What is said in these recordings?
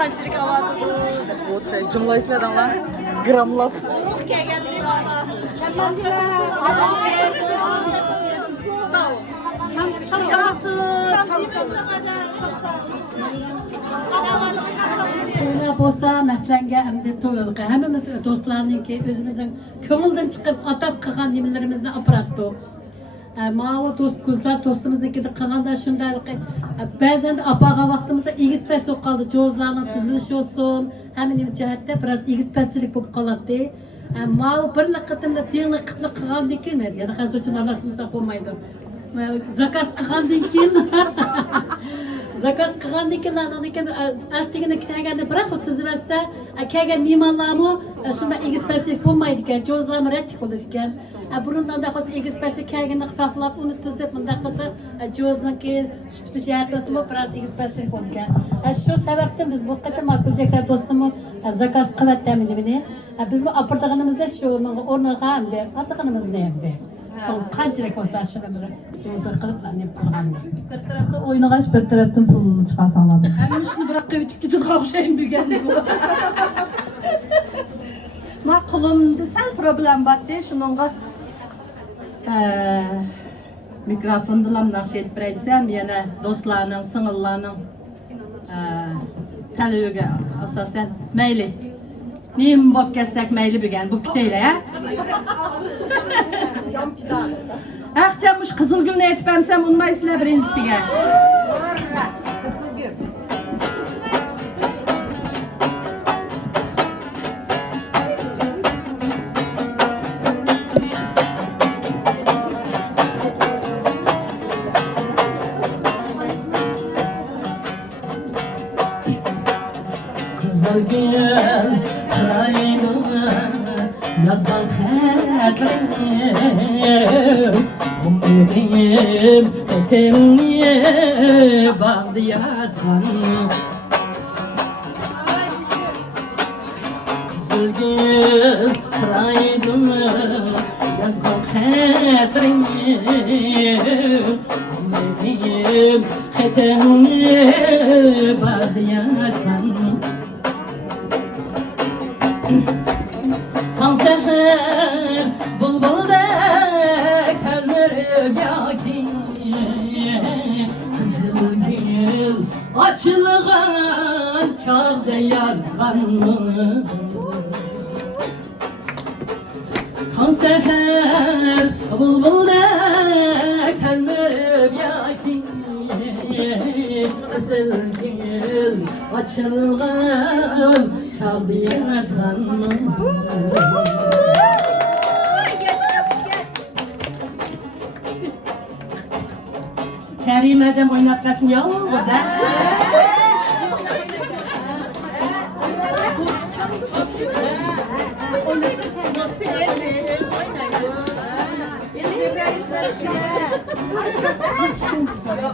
qanchalik avadi bu jumlaysizlar adamlar gramlab ruh kelganda mana Öyle olsa meslenge hem de toyulga hemimiz dostlarınki özümüzün köngülden çıkıp atab kalan nimelerimizni apırattık. Mavi dost kızlar dostumuzdaki de kalanda şundalık bazen de apaga vaktimizde igiz pes olup kaldı. Cozlarının tizilişi olsun hemen cihette biraz igiz pesçilik olup kaladı. Mavi bir nakıtımda tiyinlik kıtlık kalan dikilmedi. Yani hazır için anlaşmamızda olmaydı. Zakaz kalan dikil. Zakaz kılan dikillerden iken altına kegende bırakıp tizilirse kegen mimarlarımı şunda igiz pesçilik olmaydı ki cozlarımı rettik olur iken. Bundan da fazla igiz pesçilik kegende saflap onu tizilip bunda kısa cozun ki süptü cihet dostum biraz igiz pesçilik olur iken. Şu sebepten biz bu kadar makbulcaklar dostumu zakaz kılat temilini biz bu apırtağınımızda şunun onu hamdi atağınımız neydi? Qanchalik olsa shuni bir jo'za qilib ne qilgandi. Bir tarafta o'ynag'ach, bir tarafdan pul chiqarsanlar. Hemen şunu bırak da bitip gidip kavşayım bir geldi bu. Ma kulumda sal problem var de şununla mikrofon dilam nakş edip reydsem yana dostlarının, sınırlarının talöge asasen meyli. Neyim bok kessek meyli bir bu piteyle ya. Akşammış Kızılgül'ne etip emsem unmaysınlar birincisiga. Kızılgül kırayını yazdan hatırım Umudum eteğini bağdı yazgan Kızılgül kırayını yazdan hatırım Umudum eteğini bağdı yazgan Kan seher bulbulda tellerim yakin Kızılgül açılgan çağda yazgan mı Kan seher bulbulda tellerim yakin Kızılgül açılgan çağda yazgan mı Kerime'den oynatmasın ya o da.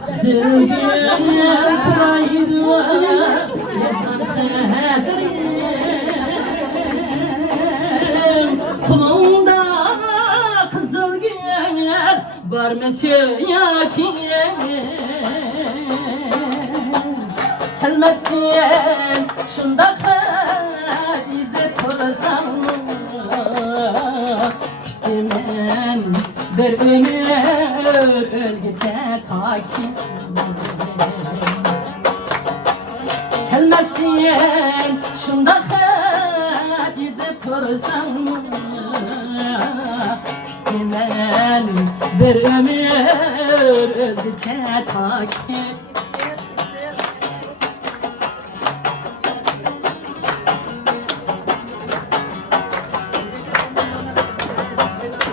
Kızılgül kıraydı yazdan kaderim Kulumda Kızılgül var mı yakin Kelmez diyen şunda hadize kurasam Kimen bir ömür ölgece takin Kelmez diyen şunda hadize kurasam Kimen bir ömür ölgece takin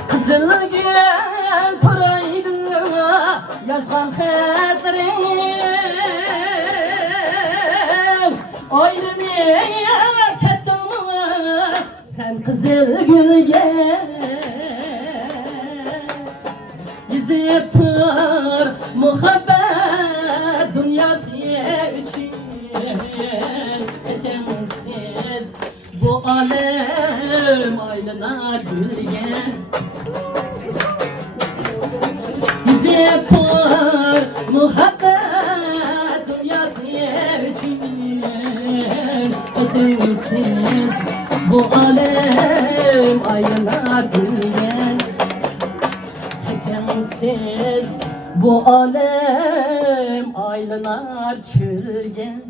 Kızılgül paraydı yazgan hatırım Oylumaya kettim sen Kızılgül'e Yüzüp tur muhabbet dünyası için Etemsiz bu alem aylana gülgen Yüzüp tur muhabbet dünyası için Bu alem ayına gülgen Hekensiz bu alem aylınar çürgen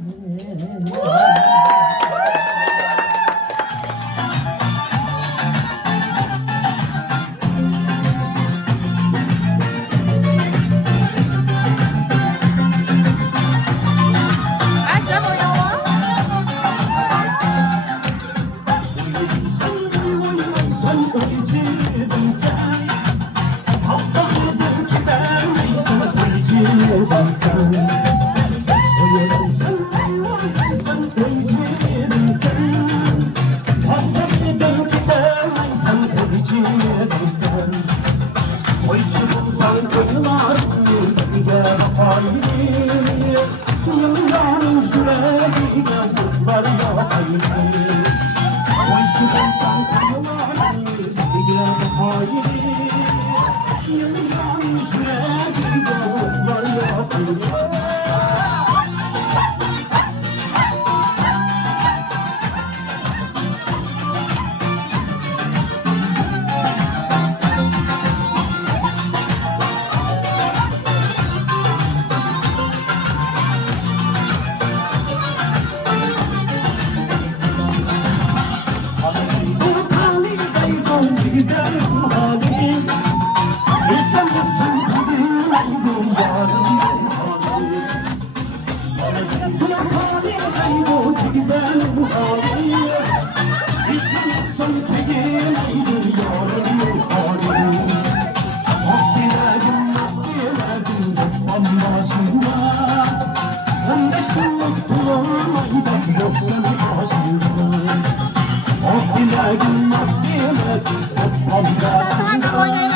Şuraya koyalım.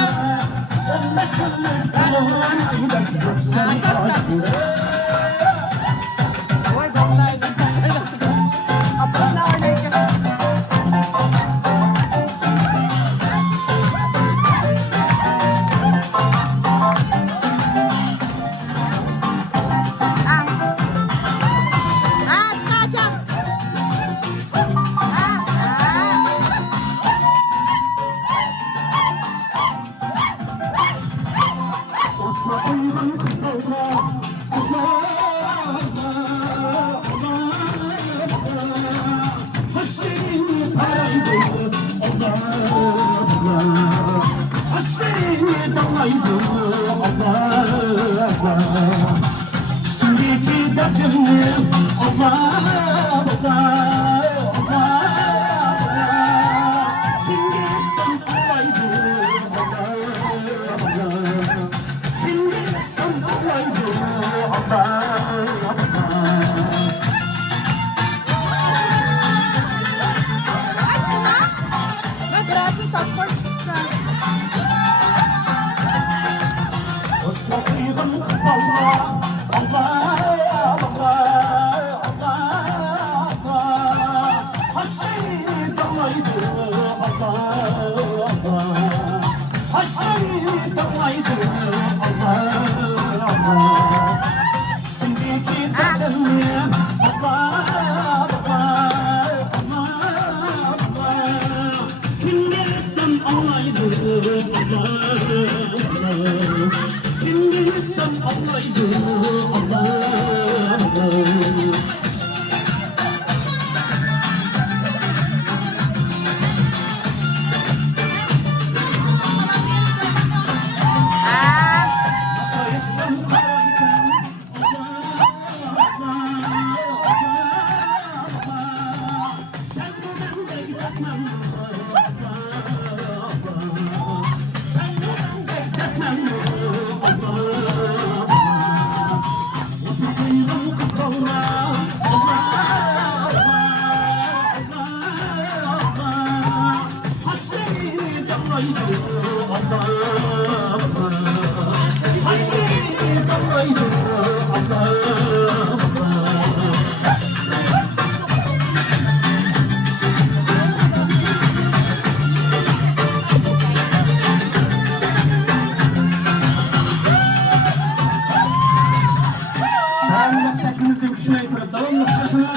Tamam mı?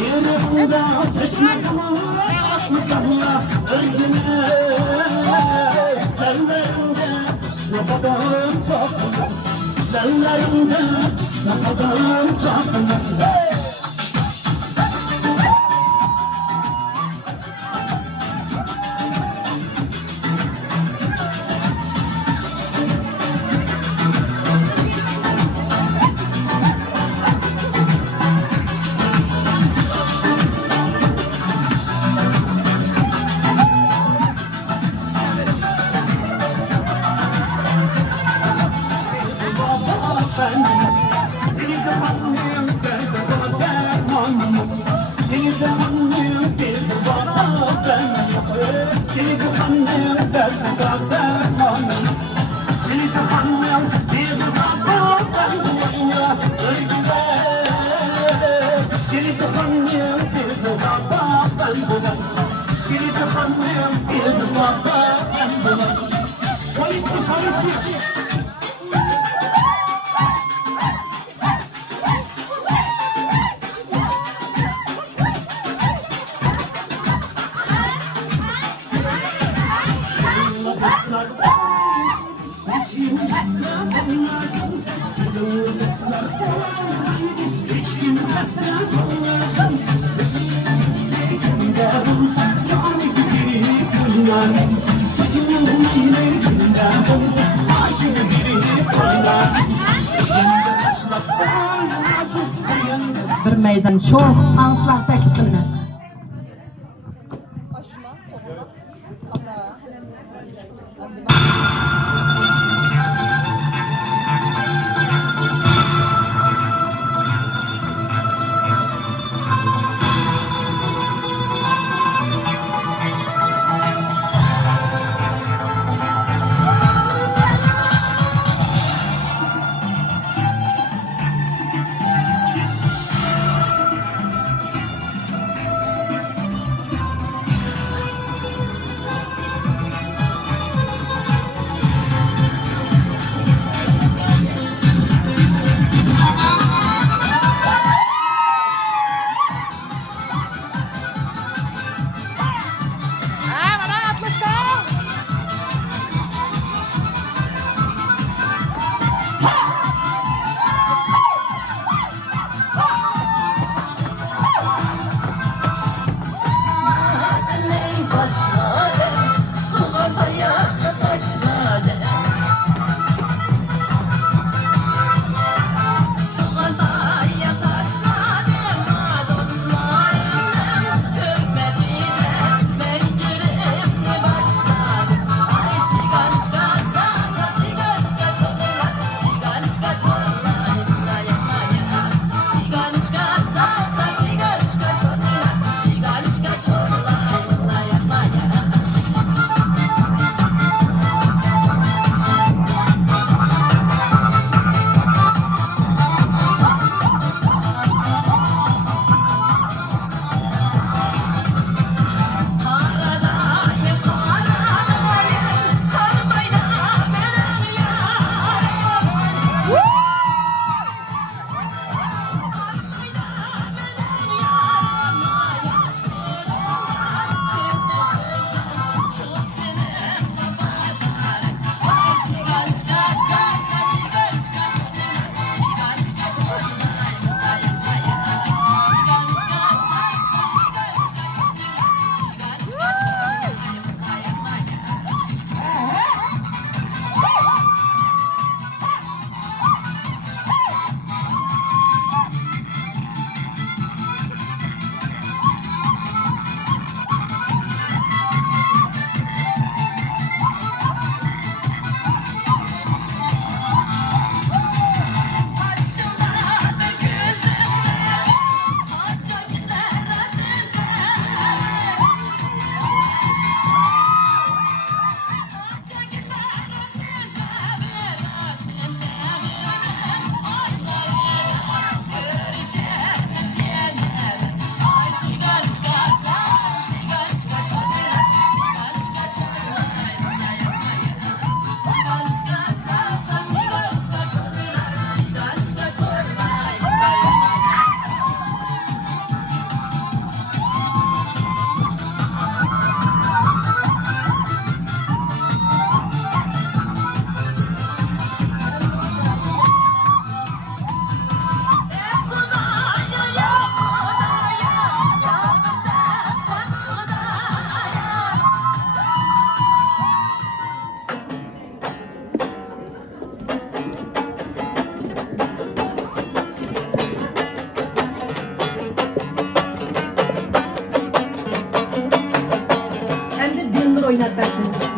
Yerimde çeşmemi akmışamla Öldüğüne Tellerimde Sınapadan çapına Tellerimde Sınapadan çapına Bir meydan çok anslar teklif qilinadi. etmesin.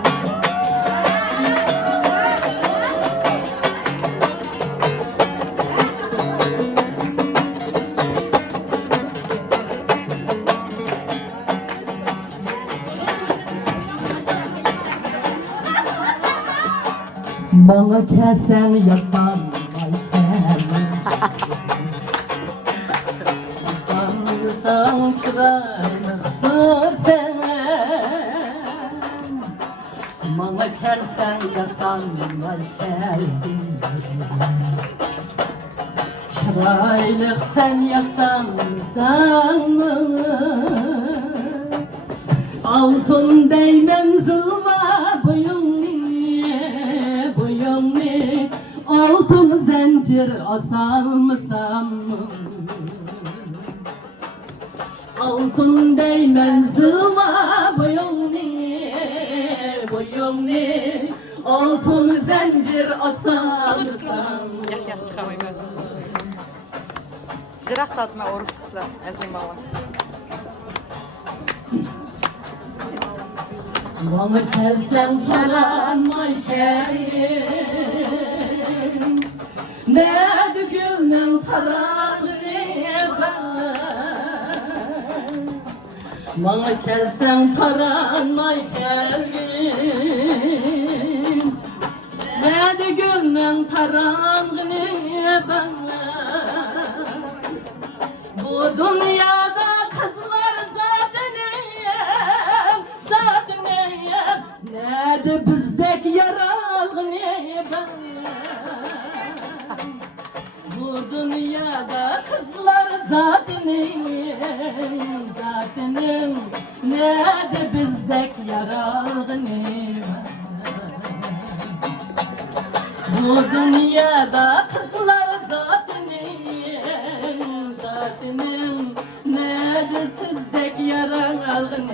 Bana kesen yasan Sanırsan çıraylıktır sen Bana kelsen yasan Çıraylık sen yasan Altın değmem zılva boyunni Altın zincir asalmışam Altın değmem zılva boyunni Altın zincir asalmışam Gel çıkamayın ben. Ziraat tadına oruç tutsular. Ezeyim baba. Bana kelsen karanmay kerim Ne gülün tarağını ben Bana kelsen karanmay kerim Ne gülün tarağını ben Bu dünyada kızlar zaten ne de bizdek yaralgın ben Bu dünyada kızlar zaten ne de bizdek yaralgın Bu dünyada kızlar zaten ne de sizdek yaralgın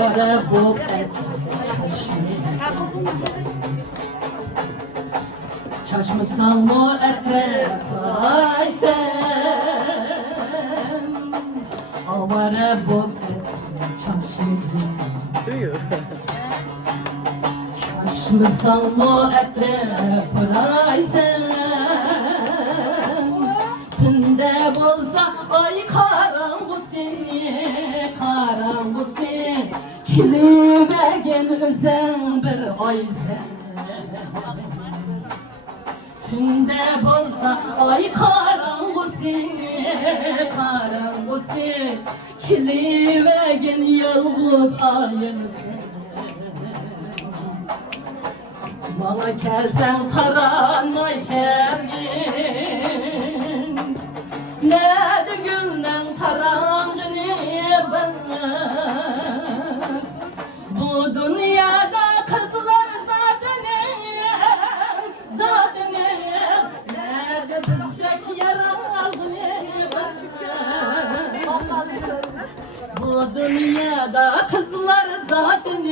Bana bu Çeşmesan mı etrafay sen Avara bu Çeşmesan mı etrafay sen Tünde bolsa ay karangusin Kilibegen özen bir ay sen Tünde bolsa ay karangusin Kilibegen yalğız ayın sen Bana kelsen karanmay kergin Ne de günden tarangını ben Bu dünyada kızlar zaten Nerede bizdek yaralgını ben Bu dünyada kızlar zaten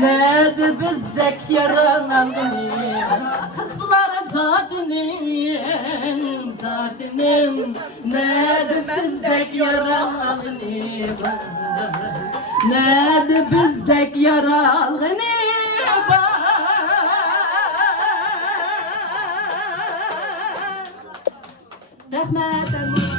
Nerede bizdek yaralgını Kızlar zaten Nerede bizdek yaralgını Nerede bizdek yaralgını Rahmet